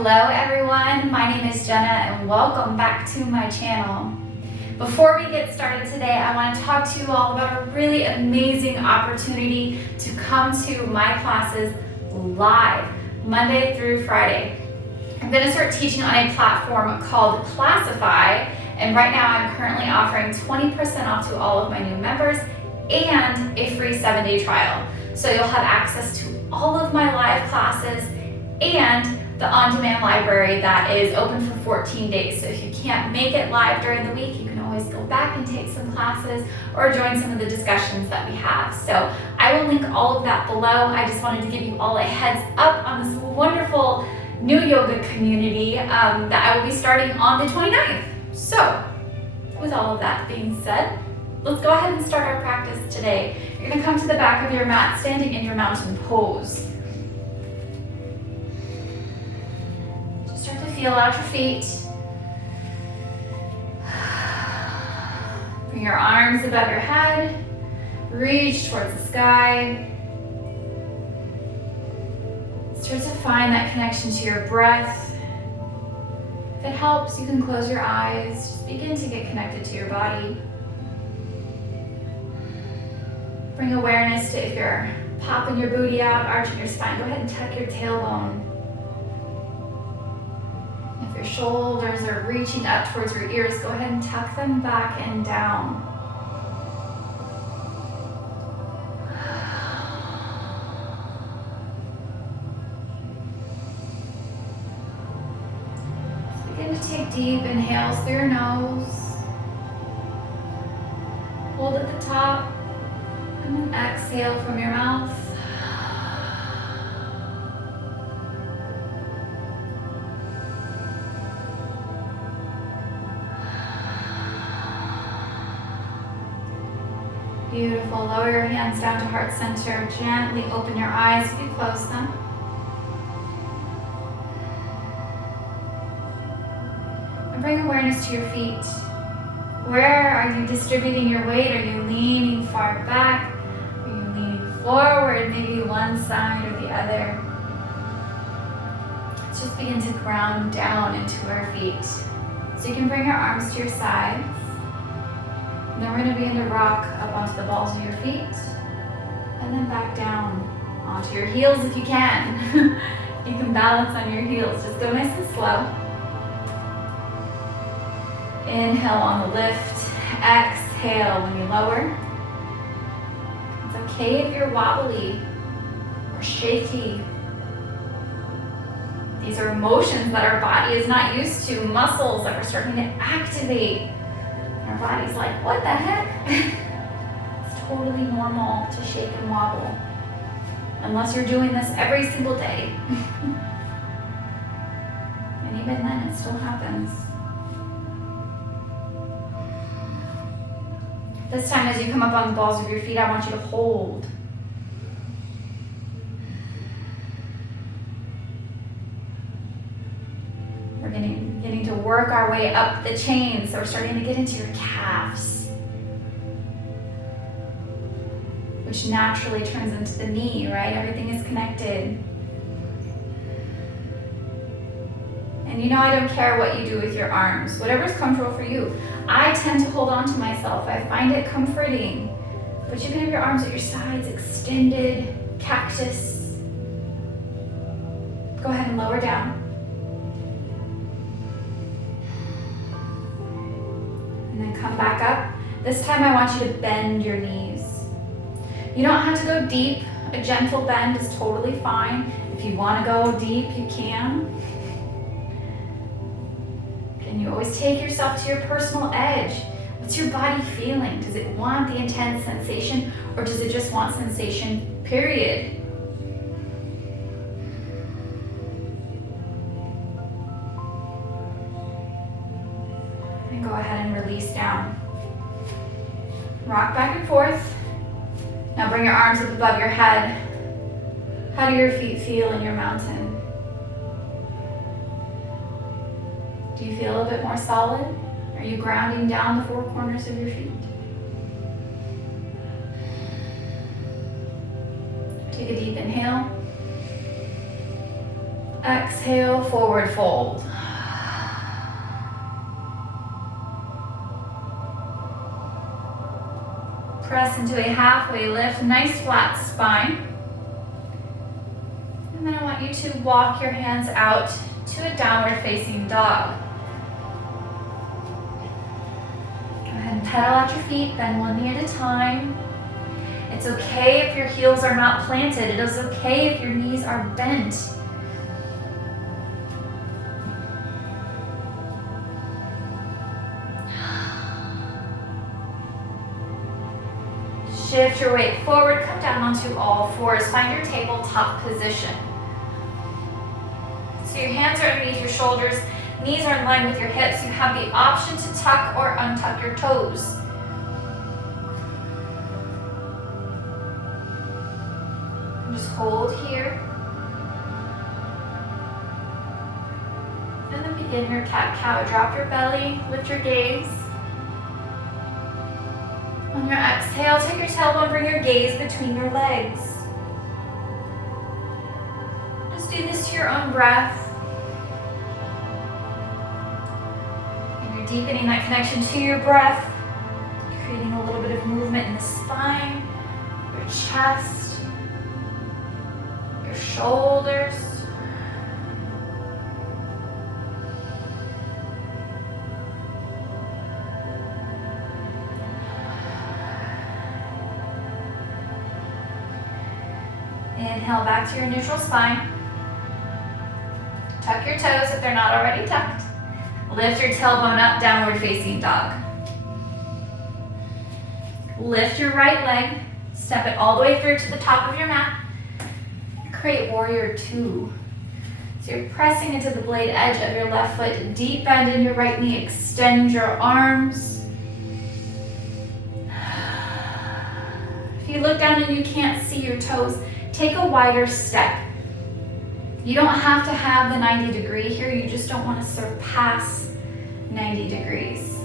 Hello everyone, my name is Jenna and welcome back to my channel. Before we get started today, I want to talk to you all about a really amazing opportunity to come to my classes live, Monday through Friday. I'm going to start teaching on a platform called Classify, and right now I'm currently offering 20% off to all of my new members and a free 7-day trial. So you'll have access to all of my live classes and the on-demand library that is open for 14 days. So if you can't make it live during the week, you can always go back and take some classes or join some of the discussions that we have. So I will link all of that below. I just wanted to give you all a heads up on this wonderful new yoga community that I will be starting on the 29th. So with all of that being said, let's go ahead and start our practice today. You're gonna come to the back of your mat, standing in your mountain pose. Start to feel out your feet. Bring your arms above your head. Reach towards the sky. Start to find that connection to your breath. If it helps, you can close your eyes. Just begin to get connected to your body. Bring awareness to if you're popping your booty out, arching your spine, go ahead and tuck your tailbone. If your shoulders are reaching up towards your ears, go ahead and tuck them back and down. So begin to take deep inhales through your nose. Hold at the top. And then exhale from your mouth. Beautiful. Lower your hands down to heart center. Gently open your eyes if you close them. And bring awareness to your feet. Where are you distributing your weight? Are you leaning far back? Are you leaning forward, maybe one side or the other? Let's just begin to ground down into our feet. So you can bring your arms to your sides. And then we're going to begin to rock up onto the balls of your feet. And then back down onto your heels if you can. You can balance on your heels. Just go nice and slow. Inhale on the lift, exhale when you lower. It's okay if you're wobbly or shaky. These are emotions that our body is not used to, muscles that we're starting to activate. And our body's like, what the heck? It's totally normal to shake and wobble, unless you're doing this every single day. And even then, it still happens. This time, as you come up on the balls of your feet, I want you to hold. We're beginning to work our way up the chain, so we're starting to get into your calves, which naturally turns into the knee, right? Everything is connected. And you know I don't care what you do with your arms, whatever's comfortable for you. I tend to hold on to myself. I find it comforting. But you can have your arms at your sides, extended, cactus. Go ahead and lower down. And then come back up. This time I want you to bend your knees. You don't have to go deep. A gentle bend is totally fine. If you want to go deep, you can. And you always take yourself to your personal edge. What's your body feeling? Does it want the intense sensation, or does it just want sensation, period? And go ahead and release down. Rock back and forth. Now bring your arms up above your head. How do your feet feel in your mountain? Do you feel a bit more solid? Are you grounding down the four corners of your feet? Take a deep inhale. Exhale, forward fold. Press into a halfway lift, nice flat spine. And then I want you to walk your hands out to a downward facing dog. Go ahead and pedal out your feet, bend one knee at a time. It's okay if your heels are not planted. It is okay if your knees are bent. Shift your weight forward, come down onto all fours. Find your tabletop position. So your hands are underneath your shoulders, knees are in line with your hips. You have the option to tuck or untuck your toes. And just hold here. And then begin your cat-cow. Drop your belly, lift your gaze. On your exhale, take your tailbone, bring your gaze between your legs. Just do this to your own breath. And you're deepening that connection to your breath, creating a little bit of movement in the spine, your chest, your shoulders. Inhale back to your neutral spine. Tuck your toes if they're not already tucked. Lift your tailbone up, downward facing dog. Lift your right leg, step it all the way through to the top of your mat. Create warrior two. So you're pressing into the blade edge of your left foot, deep bend in your right knee, extend your arms. If you look down and you can't see your toes, take a wider step. You don't have to have the 90 degree here, you just don't want to surpass 90 degrees.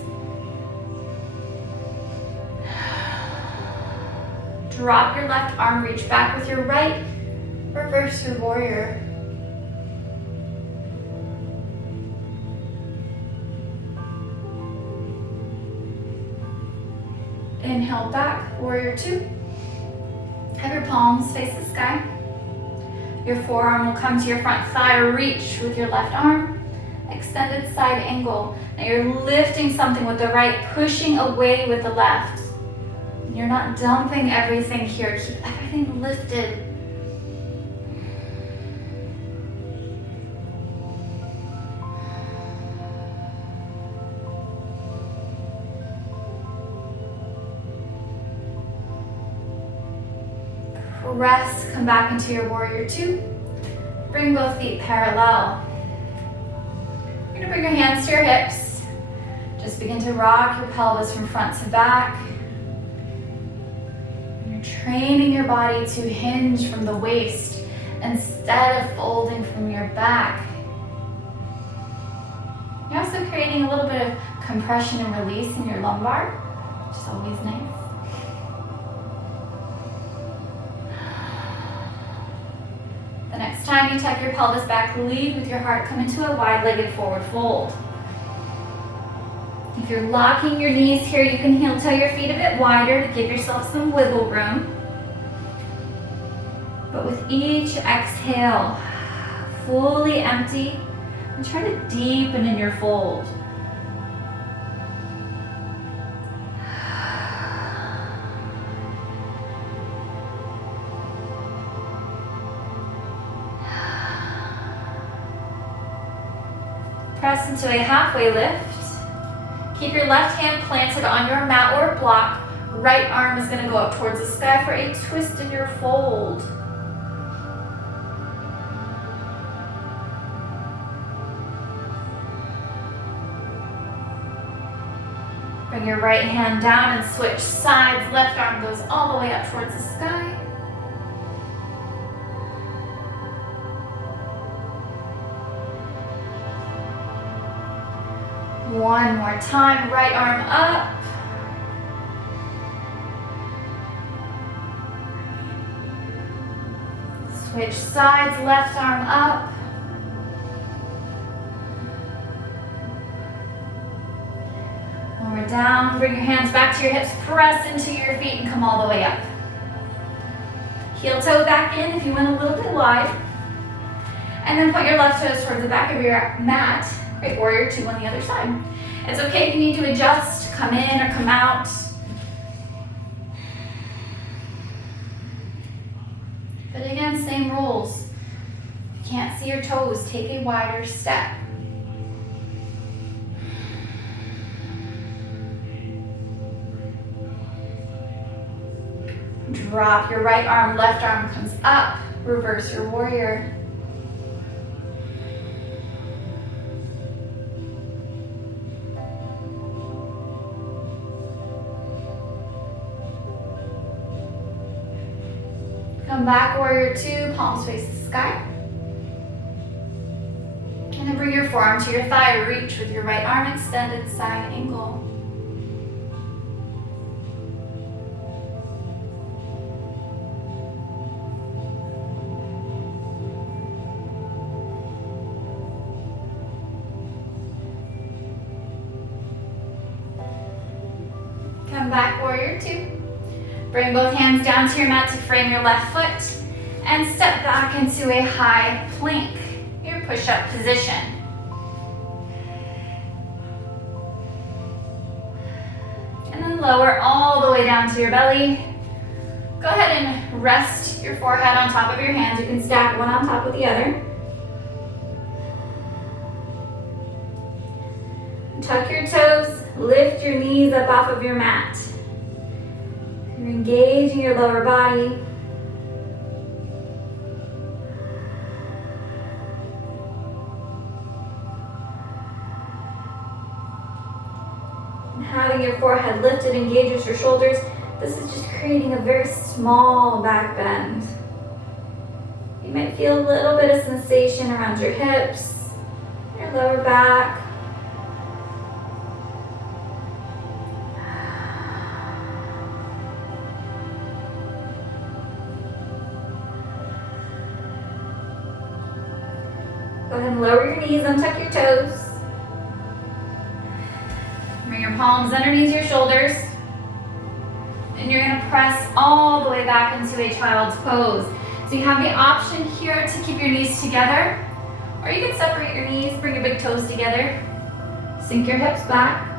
Drop your left arm, reach back with your right, reverse your warrior. Inhale back, warrior two. Have your palms face the sky. Your forearm will come to your front thigh. Reach with your left arm. Extended side angle. Now you're lifting something with the right, pushing away with the left. You're not dumping everything here. Keep everything lifted. Rest, come back into your warrior two. Bring both feet parallel. You're gonna bring your hands to your hips. Just begin to rock your pelvis from front to back. You're training your body to hinge from the waist instead of folding from your back. You're also creating a little bit of compression and release in your lumbar, which is always nice. The next time you tuck your pelvis back, lead with your heart, come into a wide-legged forward fold. If you're locking your knees here, you can heel toe your feet a bit wider to give yourself some wiggle room. But with each exhale, fully empty and try to deepen in your fold. Press into a halfway lift. Keep your left hand planted on your mat or block. Right arm is going to go up towards the sky for a twist in your fold. Bring your right hand down and switch sides. Left arm goes all the way up towards the sky. One more time, right arm up. Switch sides, left arm up. we're down. Bring your hands back to your hips, press into your feet and come all the way up. Heel toe back in if you went a little bit wide. And then put your left toes towards the back of your mat. Great, warrior two on the other side. It's okay if you need to adjust, come in or come out. But again, same rules. If you can't see your toes, take a wider step. Drop your right arm, left arm comes up. Reverse your warrior. Come back, warrior two, palms face the sky. And then bring your forearm to your thigh, reach with your right arm extended, side angle. Come back, warrior two. Bring both hands down to your mat to frame your left foot and step back into a high plank, your push-up position. And then lower all the way down to your belly. Go ahead and rest your forehead on top of your hands. You can stack one on top of the other. Tuck your toes, lift your knees up off of your mat. You're engaging your lower body. And having your forehead lifted engages your shoulders. This is just creating a very small back bend. You might feel a little bit of sensation around your hips, your lower back. Go ahead and lower your knees, untuck your toes. Bring your palms underneath your shoulders. And you're gonna press all the way back into a child's pose. So you have the option here to keep your knees together, or you can separate your knees, bring your big toes together, sink your hips back.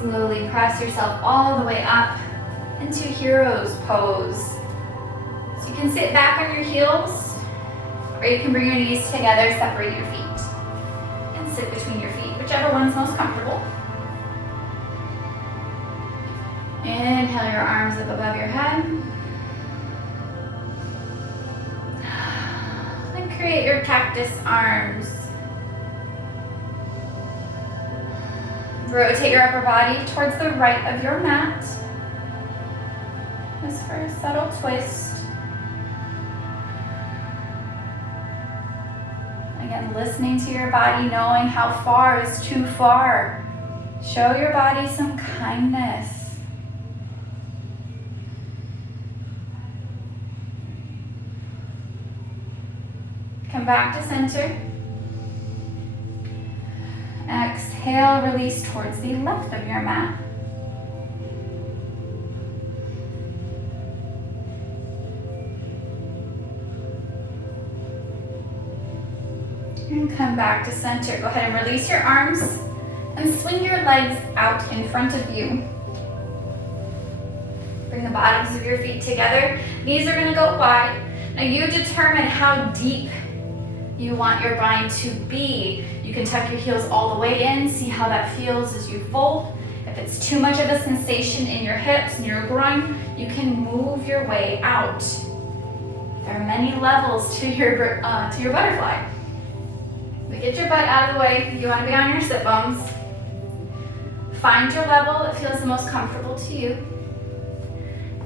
Slowly press yourself all the way up into hero's pose. So you can sit back on your heels, or you can bring your knees together, separate your feet, and sit between your feet, whichever one's most comfortable. Inhale your arms up above your head. And create your cactus arms. Rotate your upper body towards the right of your mat. Just for a subtle twist. Again, listening to your body, knowing how far is too far. Show your body some kindness. Come back to center. Exhale, release towards the left of your mat. And come back to center. Go ahead and release your arms and swing your legs out in front of you. Bring the bottoms of your feet together. Knees are gonna go wide. Now you determine how deep you want your bind to be. You can tuck your heels all the way in, see how that feels as you fold. If it's too much of a sensation in your hips and your groin, you can move your way out. There are many levels to your butterfly. But get your butt out of the way. You want to be on your sit bones. Find your level that feels the most comfortable to you.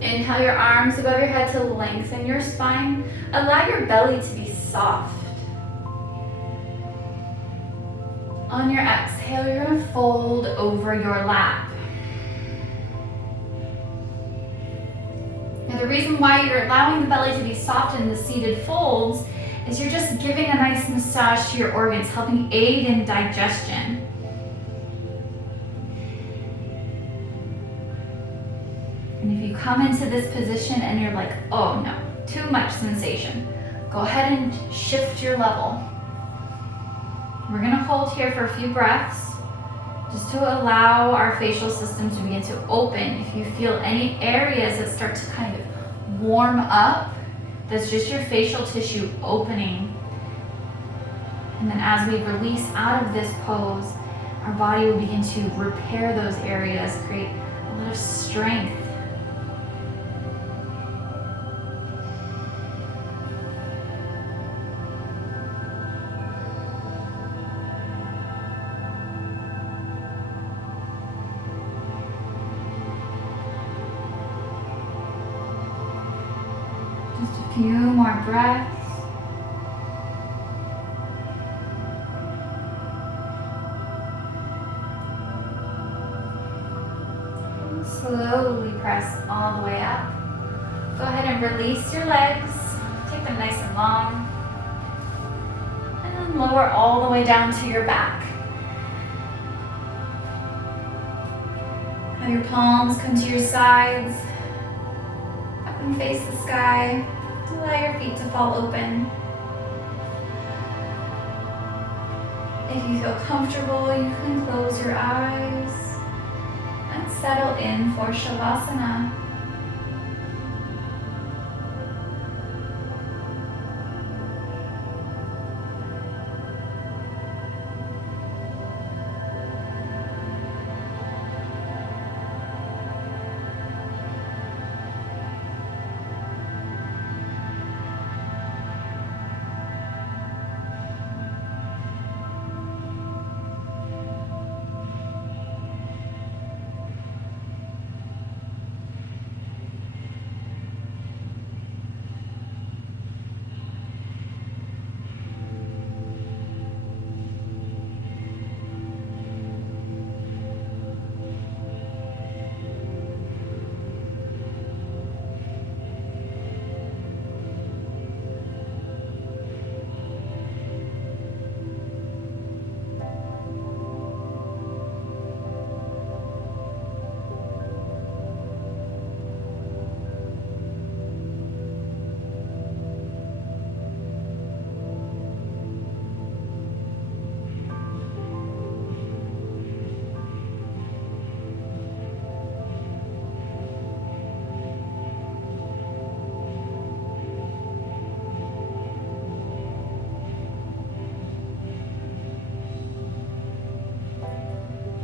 Inhale your arms above your head to lengthen your spine. Allow your belly to be soft. On your exhale, you're going to fold over your lap. Now, the reason why you're allowing the belly to be soft in the seated folds is you're just giving a nice massage to your organs, helping aid in digestion. And if you come into this position and you're like, oh no, too much sensation, go ahead and shift your level. We're gonna hold here for a few breaths, just to allow our facial system to begin to open. If you feel any areas that start to kind of warm up, that's just your facial tissue opening. And then as we release out of this pose, our body will begin to repair those areas, create a little strength. Just a few more breaths. And slowly press all the way up. Go ahead and release your legs. Take them nice and long. And then lower all the way down to your back. Have your palms come to your sides. And face the sky. Allow your feet to fall open. If you feel comfortable, you can close your eyes and settle in for Savasana.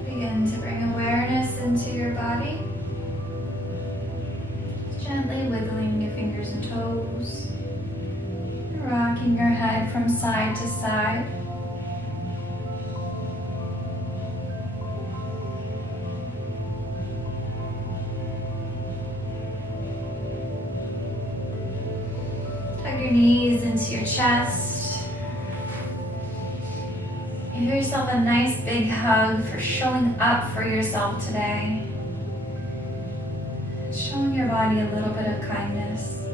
Begin to bring awareness into your body. Gently wiggling your fingers and toes. Rocking your head from side to side. Tug your knees into your chest. Give yourself a nice big hug for showing up for yourself today. Showing your body a little bit of kindness.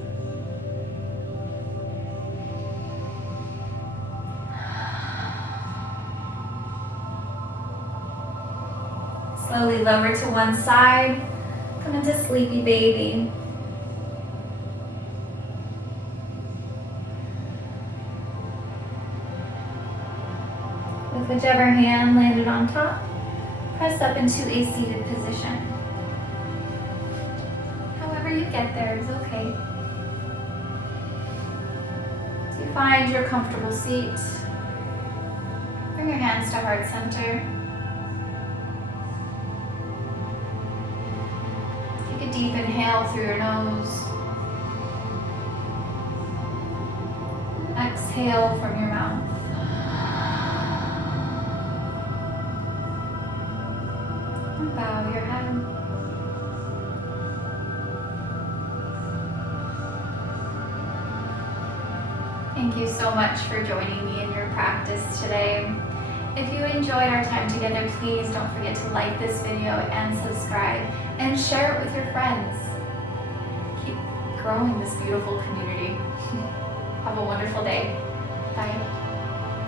Slowly lower to one side. Come into sleepy baby. With whichever hand landed on top, press up into a seated position. However you get there is okay. So you find your comfortable seat. Bring your hands to heart center. Take a deep inhale through your nose. Exhale from your mouth. Bow your head. Thank you so much for joining me in your practice today. If you enjoyed our time together, please don't forget to like this video and subscribe and share it with your friends. Keep growing this beautiful community. Have a wonderful day.